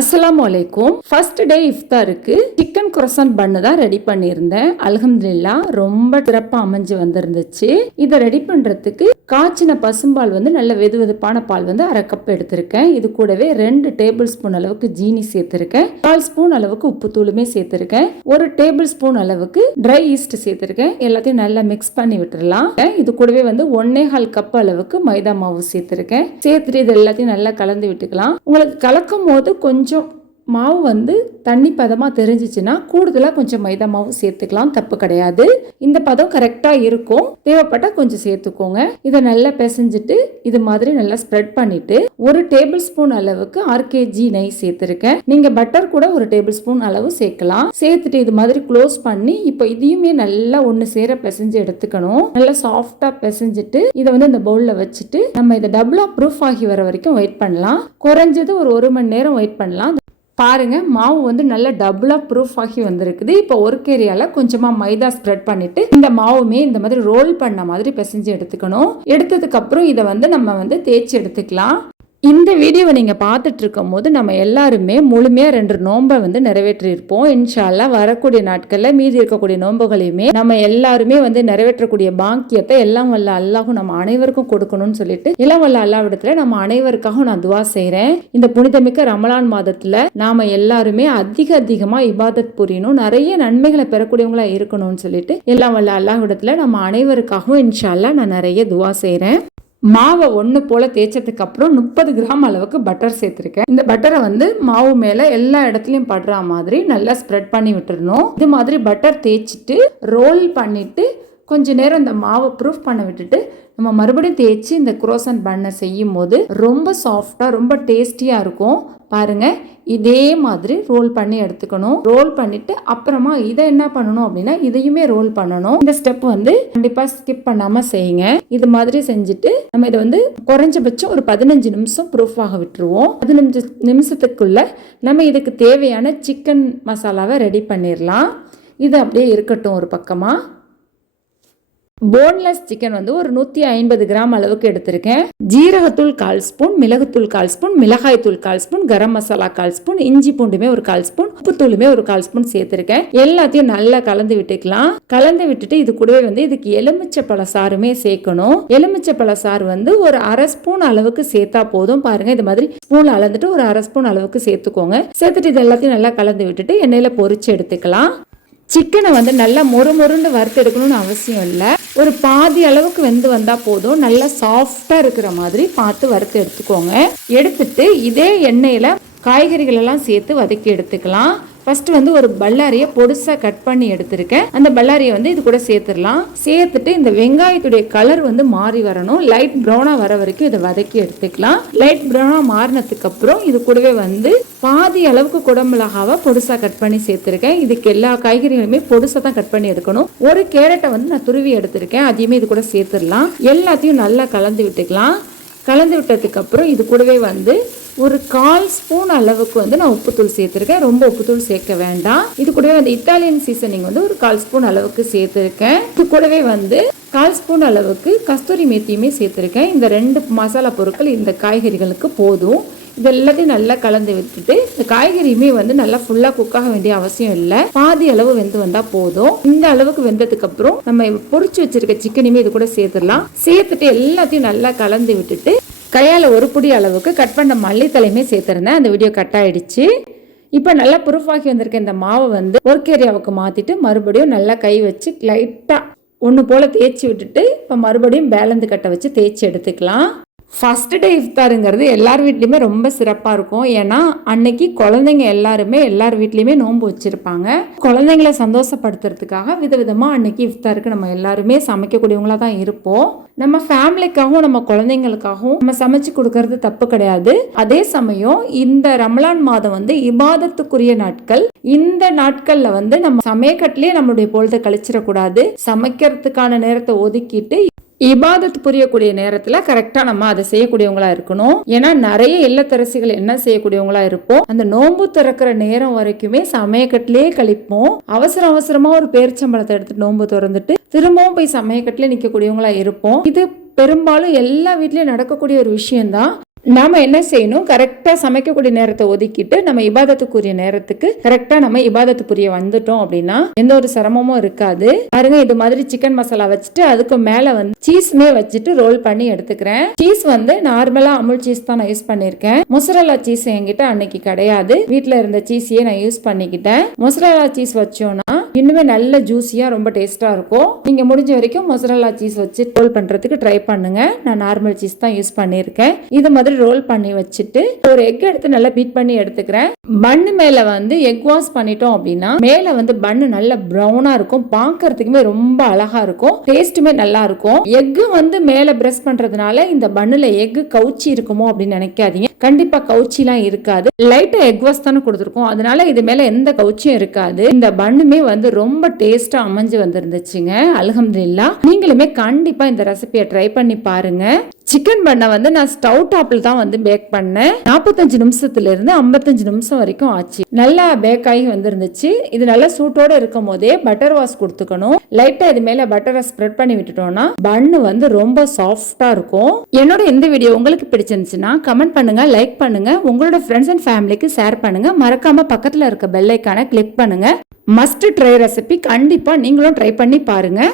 அஸ்லாம் வலைக்கும் first day இஃப்தாருக்கு சிக்கன் குரசன் பண்ணு தான் ரெடி பண்ணியிருந்தேன். அலகம்துல்லா ரொம்ப சிறப்பாக அமைஞ்சு வந்திருந்துச்சு. இதை ரெடி பண்ணுறதுக்கு காய்ச்சின பசும்பால் வந்து நல்ல வெது வெதுப்பான பால் வந்து அரை கப் எடுத்திருக்கேன். இது கூடவே ரெண்டு டேபிள் ஸ்பூன் அளவுக்கு ஜீனி சேர்த்திருக்கேன். கால் ஸ்பூன் அளவுக்கு உப்புத்தூளுமே சேர்த்திருக்கேன். ஒரு டேபிள் ஸ்பூன் அளவுக்கு ட்ரை ஈஸ்ட் சேர்த்திருக்கேன். எல்லாத்தையும் நல்லா மிக்ஸ் பண்ணி விட்டுறலாம். இது கூடவே வந்து ஒன்னே கால் கப் அளவுக்கு மைதா மாவு சேர்த்திருக்கேன். சேர்த்துட்டு இது எல்லாத்தையும் நல்லா கலந்து விட்டுக்கலாம். உங்களுக்கு கலக்கும் போது கொஞ்சம் மாவு வந்து தண்ணி பதமாக தெரிஞ்சிச்சுன்னா கூடுதலாக கொஞ்சம் மைதா மாவு சேர்த்துக்கலாம் தப்பு கிடையாது. இந்த பதம் கரெக்டாக இருக்கும். தேவைப்பட்டால் கொஞ்சம் சேர்த்துக்கோங்க. இதை நல்லா பிசைஞ்சிட்டு இது மாதிரி நல்லா ஸ்ப்ரெட் பண்ணிட்டு ஒரு டேபிள் ஸ்பூன் அளவுக்கு ஆர்கேஜி நெய் சேர்த்துருக்கேன். நீங்கள் பட்டர் கூட ஒரு டேபிள் ஸ்பூன் அளவு சேர்க்கலாம். சேர்த்துட்டு இது மாதிரி க்ளோஸ் பண்ணி இப்போ இதையுமே நல்லா ஒன்று சேர பிசைஞ்சு எடுத்துக்கணும். நல்லா சாஃப்டாக பிசைஞ்சிட்டு இதை வந்து இந்த பவுலில் வச்சுட்டு நம்ம இதை டபுளாக ப்ரூஃப் ஆகி வர வரைக்கும் வெயிட் பண்ணலாம். குறைஞ்சது ஒரு ஒரு மணி நேரம் வெயிட் பண்ணலாம். பாருங்கள் மாவு வந்து நல்லா டபுளாக ப்ரூஃப் ஆகி வந்திருக்குது. இப்போ ஒர்க் ஏரியாவில் கொஞ்சமாக மைதா ஸ்ப்ரெட் பண்ணிட்டு இந்த மாவுமே இந்த மாதிரி ரோல் பண்ண மாதிரி பிசைஞ்சு எடுத்துக்கணும். எடுத்ததுக்கு அப்புறம் இதை வந்து நம்ம வந்து தேய்ச்சி எடுத்துக்கலாம். இந்த வீடியோவை நீங்கள் பார்த்துட்டு இருக்கும் போது நம்ம எல்லாருமே முழுமையாக ரெண்டு நோன்பை வந்து நிறைவேற்றியிருப்போம். இன்ஷால்லா வரக்கூடிய நாட்களில் மீதி இருக்கக்கூடிய நோன்புகளையுமே நம்ம எல்லாருமே வந்து நிறைவேற்றக்கூடிய பாக்கியத்தை எல்லாம் வல்ல அல்லாஹும் நம்ம அனைவருக்கும் கொடுக்கணும்னு சொல்லிட்டு எல்லாம் வல்ல அல்லாவிடத்தில் நம்ம அனைவருக்காகவும் நான் துவா செய்கிறேன் இந்த புனிதமிக்க ரமலான் மாதத்தில் நாம் எல்லாருமே அதிக அதிகமாக இபாதத் புரியணும். நிறைய நன்மைகளை பெறக்கூடியவங்களாக இருக்கணும்னு சொல்லிட்டு எல்லாம் வல்ல அல்லாஹ்விடத்துல நம்ம அனைவருக்காகவும் இன்ஷால்லா நான் நிறைய துவா செய்கிறேன் மாவை ஒன்று போல் தேய்ச்சதுக்கு அப்புறம் முப்பது கிராம் அளவுக்கு பட்டர் சேர்த்துருக்கேன். இந்த பட்டரை வந்து மாவு மேலே எல்லா இடத்துலையும் படுற மாதிரி நல்லா ஸ்ப்ரெட் பண்ணி விட்டுறணும். இது மாதிரி பட்டர் தேய்ச்சிட்டு ரோல் பண்ணிட்டு கொஞ்ச நேரம் இந்த மாவை ப்ரூஃப் பண்ண விட்டுட்டு நம்ம மறுபடியும் தேய்ச்சி இந்த குரோசன் பண்ணை செய்யும் போது ரொம்ப சாஃப்டாக ரொம்ப டேஸ்டியாக இருக்கும். பாருங்க இதே மாதிரி ரோல் பண்ணி எடுத்துக்கணும். ரோல் பண்ணிட்டு அப்புறமா இதை என்ன பண்ணணும் அப்படின்னா இதையுமே ரோல் பண்ணணும். இந்த ஸ்டெப் வந்து கண்டிப்பா ஸ்கிப் பண்ணாம செய்யுங்க. இது மாதிரி செஞ்சுட்டு நம்ம இதை வந்து குறைஞ்சபட்சம் ஒரு பதினஞ்சு நிமிஷம் ப்ரூஃப் ஆக விட்டுருவோம். பதினஞ்சு நிமிஷத்துக்குள்ள நம்ம இதுக்கு தேவையான சிக்கன் மசாலாவை ரெடி பண்ணிடலாம் இது அப்படியே இருக்கட்டும் ஒரு பக்கமாக போன்லெஸ் சிக்கன் வந்து ஒரு நூற்றி ஐம்பது கிராம் அளவுக்கு எடுத்திருக்கேன். ஜீரகத்தூள் கால் ஸ்பூன் மிளகுத்தூள் கால் ஸ்பூன் மிளகாய்த்தூள் கால் ஸ்பூன் கரம் மசாலா கால் ஸ்பூன் இஞ்சி பூண்டுமே ஒரு கால் ஸ்பூன் உப்புத்தூளுமே ஒரு கால் ஸ்பூன் சேர்த்துருக்கேன். எல்லாத்தையும் நல்லா கலந்து விட்டுக்கலாம். கலந்து விட்டுட்டு இது கூடவே வந்து இதுக்கு எலுமிச்சை பழசாறுமே சேர்க்கணும். எலுமிச்சை பழசாறு வந்து ஒரு அரை ஸ்பூன் அளவுக்கு சேர்த்தா போதும். பாருங்க இது மாதிரி ஸ்பூன் அளந்துட்டு ஒரு அரை ஸ்பூன் அளவுக்கு சேர்த்துக்கோங்க. சேர்த்துட்டு இது எல்லாத்தையும் நல்லா கலந்து விட்டுட்டு எண்ணெயில் பொறிச்சு எடுத்துக்கலாம். சிக்கனை வந்து நல்லா மொறு மொறுன்னு வறுத்து எடுக்கணும்னு அவசியம் இல்லை. ஒரு பாதி அளவுக்கு வெந்து வந்தால் போதும். நல்லா சாஃப்டாக இருக்கிற மாதிரி பார்த்து வறுத்து எடுத்துக்கோங்க. எடுத்துட்டு இதே எண்ணெயில் காய்கறிகள் எல்லாம் சேர்த்து வதக்கி எடுத்துக்கலாம். ஃபர்ஸ்ட் வந்து ஒரு பல்லாரியை பொடுசா கட் பண்ணி எடுத்திருக்கேன். அந்த பல்லாரியை வந்து இது கூட சேர்த்துடலாம். சேர்த்துட்டு இந்த வெங்காயத்துடைய கலர் வந்து மாறி வரணும். லைட் ப்ரௌனா வர வரைக்கும் இதை வதக்கி எடுத்துக்கலாம். லைட் ப்ரௌனா மாறினதுக்கு அப்புறம் இது கூடவே வந்து பாதி அளவுக்கு குடமிளகாவை பொடுசா கட் பண்ணி சேர்த்திருக்கேன். இதுக்கு எல்லா காய்கறிகளுமே பொடுசா தான் கட் பண்ணி எடுக்கணும். ஒரு கேரட்டை வந்து நான் துருவி எடுத்திருக்கேன். அதையுமே இது கூட சேர்த்துடலாம். எல்லாத்தையும் நல்லா கலந்து விட்டுக்கலாம். கலந்து விட்டதுக்கு அப்புறம் இது கூடவே வந்து ஒரு கால் ஸ்பூன் அளவுக்கு வந்து நான் உப்புத்தூள் சேர்த்துருக்கேன். ரொம்ப உப்புத்தூள் சேர்க்க வேண்டாம். இது கூடவே வந்து இத்தாலியன் சீசனிங் வந்து ஒரு கால் ஸ்பூன் அளவுக்கு சேர்த்துருக்கேன். இது கூடவே வந்து கால் ஸ்பூன் அளவுக்கு கஸ்தூரி மேத்தியுமே சேர்த்துருக்கேன். இந்த ரெண்டு மசாலா பொருட்கள் இந்த காய்கறிகளுக்கு போதும். இது எல்லாத்தையும் நல்லா கலந்து விட்டுட்டு இந்த காய்கறியுமே வந்து நல்லா ஃபுல்லாக குக் ஆக வேண்டிய அவசியம் இல்லை. பாதி அளவு வெந்து வந்தா போதும். இந்த அளவுக்கு வெந்ததுக்கு அப்புறம் நம்ம பொரிச்சு வச்சிருக்க சிக்கனையுமே இது கூட சேர்த்துடலாம். சேர்த்துட்டு எல்லாத்தையும் நல்லா கலந்து விட்டுட்டு கையால் ஒரு புடி அளவுக்கு கட் பண்ண மல்லித்தலையுமே சேர்த்துருந்தேன். அந்த வீடியோ கட் ஆயிடுச்சு. இப்போ நல்லா ப்ரூஃப் ஆகி வந்திருக்க இந்த மாவை வந்து ஒர்க் ஏரியாவுக்கு மாற்றிட்டு மறுபடியும் நல்லா கை வச்சு லைட்டாக ஒன்று போல் தேய்ச்சி விட்டுட்டு இப்போ மறுபடியும் பேலந்து கட்டை வச்சு தேய்ச்சி எடுத்துக்கலாம். ஃபஸ்ட்டு டே இஃப்தாருங்கிறது எல்லார் வீட்லேயுமே ரொம்ப சிறப்பாக இருக்கும். ஏன்னா அன்னைக்கு குழந்தைங்க எல்லாருமே எல்லார் வீட்லேயுமே நோன்பு வச்சுருப்பாங்க. குழந்தைங்கள சந்தோஷப்படுத்துறதுக்காக விதவிதமாக அன்னைக்கு இஃப்தாருக்கு நம்ம எல்லாருமே சமைக்கக்கூடியவங்களாக தான் இருப்போம். நம்ம ஃபேமிலிக்காகவும் நம்ம குழந்தைங்களுக்காகவும் நம்ம சமைச்சு கொடுக்கறது தப்பு கிடையாது. அதே சமயம் இந்த ரமலான் மாதம் வந்து இபாதத்துக்குரிய நாட்கள். இந்த நாட்கள்ல வந்து நம்ம சமயக்கட்டிலே நம்மளுடைய பொழுதை கழிச்சிடக்கூடாது. சமைக்கிறதுக்கான நேரத்தை ஒதுக்கிட்டு இபாதத் புரியக்கூடிய நேரத்துல கரெக்டா நம்ம அதை செய்யக்கூடியவங்களா இருக்கணும். ஏன்னா நிறைய இல்லத்தரசிகள் என்ன செய்யக்கூடியவங்களா இருப்போம். அந்த நோன்பு திறக்கிற நேரம் வரைக்குமே சமயக்கட்டிலே கழிப்போம். அவசர அவசரமா ஒரு பேரிச்சம்பழத்தை எடுத்து நோன்பு திறந்துட்டு திரும்பவும் போய் சமயக்கட்டிலே நிக்கக்கூடியவங்களா இருப்போம். இது பெரும்பாலும் எல்லா வீட்லயும் நடக்கக்கூடிய ஒரு விஷயம்தான். நாம என்ன செய்யணும்? கரெக்டா சமைக்கக்கூடிய நேரத்தை ஒதுக்கிட்டு நம்ம இபாதத்துக்குரிய நேரத்துக்கு கரெக்டா நம்ம இபாதத்து புரிய வந்துட்டோம் அப்படின்னா எந்த ஒரு சிரமமும் இருக்காது. பாருங்க இது மாதிரி சிக்கன் மசாலா வச்சுட்டு அதுக்கு மேல வந்து சீஸ்மே வச்சுட்டு ரோல் பண்ணி எடுத்துக்கிறேன். சீஸ் வந்து நார்மலா அமுல் சீஸ் தான் நான் யூஸ் பண்ணிருக்கேன் மொசரலா சீஸ் என்கிட்ட அன்னைக்கு கிடையாது. வீட்டில் இருந்த சீஸையே நான் யூஸ் பண்ணிக்கிட்டேன். மொசரலா சீஸ் வச்சோம்னா இன்னுமே நல்ல ஜூஸியாக ரொம்ப டேஸ்ட்டாக இருக்கும். நீங்கள் முடிஞ்ச வரைக்கும் மொசரல்லா சீஸ் வச்சு ரோல் பண்ணுறதுக்கு ட்ரை பண்ணுங்க. நான் நார்மல் சீஸ் தான் யூஸ் பண்ணியிருக்கேன். இது மாதிரி ரோல் பண்ணி வச்சுட்டு ஒரு எக் எடுத்து நல்லா பீட் பண்ணி எடுத்துக்கிறேன். பண் மேல வந்து எக் வாஷ் பண்ணிட்டோம் அப்படின்னா மேல வந்து பன்னு நல்ல ப்ரௌனா இருக்கும். பார்க்கறதுக்குமே ரொம்ப அழகா இருக்கும். டேஸ்ட்டுமே நல்லா இருக்கும். எக் வந்து மேல பிரஷ் பண்றதுனால இந்த பண்ணுல எக் கவுச்சி இருக்குமோ அப்படின்னு நினைக்காதீங்க. கண்டிப்பா கவுச்சிலாம் இருக்காது. லைட்டா எக் வாஷ் தானே கொடுத்துருக்கோம். அதனால இது மேல எந்த கவுச்சியும் இருக்காது. இந்த பன்னுமே வந்து ரொம்ப டேஸ்ட்டாக அமைஞ்சு வந்திருந்துச்சுங்க. அலகம்துல்லா நீங்களுமே கண்டிப்பாக இந்த ரெசிபியை ட்ரை பண்ணி பாருங்க. சிக்கன் பண்ணை வந்து நான் ஸ்டவ் டாப்பில் தான் வந்து பேக் பண்ணேன். நாற்பத்தஞ்சு நிமிஷத்துல இருந்து ஐம்பத்தஞ்சு நிமிஷம் வரைக்கும் ஆச்சு. நல்லா பேக் ஆகி வந்துருந்துச்சு. இது நல்லா சூட்டோட இருக்கும் போதே பட்டர் வாஷ் கொடுத்துக்கணும். லைட்டாக இது மேலே பட்டரை ஸ்ப்ரெட் பண்ணி விட்டுட்டோம்னா பன்னு வந்து ரொம்ப சாஃப்டாக இருக்கும். என்னோட இந்த வீடியோ உங்களுக்கு பிடிச்சிருந்துச்சுன்னா கமெண்ட் பண்ணுங்க லைக் பண்ணுங்க. உங்களோட ஃப்ரெண்ட்ஸ் அண்ட் ஃபேமிலிக்கு ஷேர் பண்ணுங்க. மறக்காமல் பக்கத்தில் இருக்க பெல்லைக்கான கிளிக் பண்ணுங்கள் மஸ்ட் ட்ரை ரெசிபி கண்டிப்பாக நீங்களும் ட்ரை பண்ணி பாருங்க.